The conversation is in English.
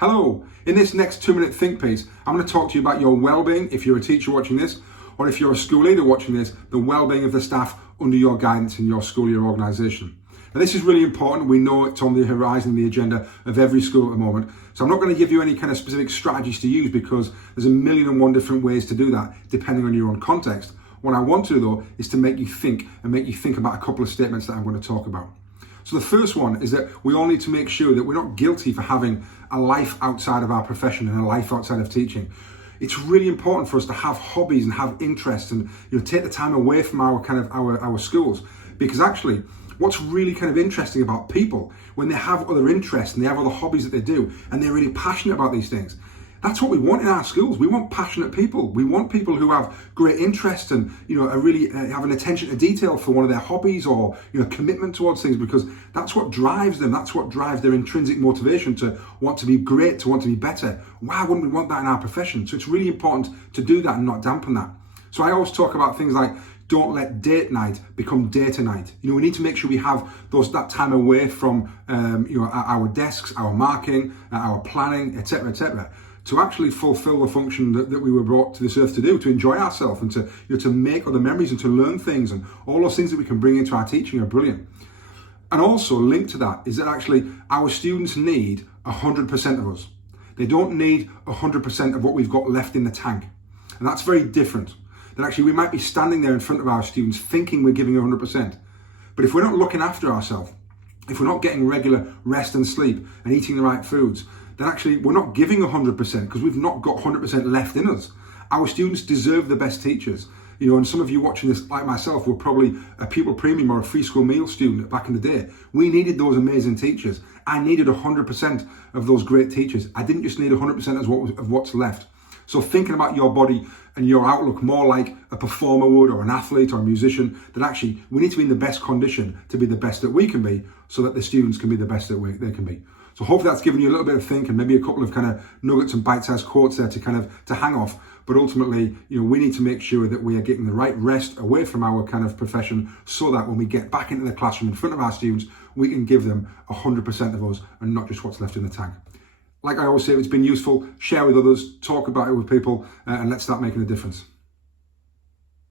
Hello, in this next 2-minute think piece, I'm going to talk to you about your well-being if you're a teacher watching this, or if you're a school leader watching this, the well-being of the staff under your guidance in your school, your organisation. Now this is really important. We know it's on the horizon, the agenda of every school at the moment. So I'm not going to give you any kind of specific strategies to use because there's a million and one different ways to do that depending on your own context. What I want to do though is to make you think about a couple of statements that I'm going to talk about. So the first one is that we all need to make sure that we're not guilty for having a life outside of our profession and a life outside of teaching. It's really important for us to have hobbies and have interests and take the time away from our schools, because actually what's really kind of interesting about people when they have other interests and they have other hobbies that they do and they're really passionate about these things. That's what we want in our schools. We want passionate people. We want people who have great interest and are really have an attention to detail for one of their hobbies or commitment towards things, because that's what drives them. That's what drives their intrinsic motivation to want to be great, to want to be better. Why wouldn't we want that in our profession? So it's really important to do that and not dampen that. So I always talk about things like, don't let date night become data night. We need to make sure we have that time away from our desks, our marking, our planning, etc., to actually fulfill the function that we were brought to this earth to do, to enjoy ourselves and to make other memories and to learn things, and all those things that we can bring into our teaching are brilliant. And also linked to that is that actually our students need 100% of us. They don't need 100% of what we've got left in the tank. And that's very different. That actually we might be standing there in front of our students thinking we're giving 100%. But if we're not looking after ourselves, if we're not getting regular rest and sleep and eating the right foods, then actually we're not giving 100% because we've not got 100% left in us. Our students deserve the best teachers. And some of you watching this, like myself, were probably a pupil premium or a free school meal student back in the day. We needed those amazing teachers. I needed 100% of those great teachers. I didn't just need 100% of what's left. So thinking about your body and your outlook more like a performer would, or an athlete or a musician, that actually we need to be in the best condition to be the best that we can be, so that the students can be the best that they can be. So hopefully that's given you a little bit of think and maybe a couple of kind of nuggets and bite-sized quotes there to hang off. But ultimately, we need to make sure that we are getting the right rest away from our kind of profession, so that when we get back into the classroom in front of our students, we can give them 100% of us and not just what's left in the tank. Like I always say, if it's been useful, share with others, talk about it with people, and let's start making a difference.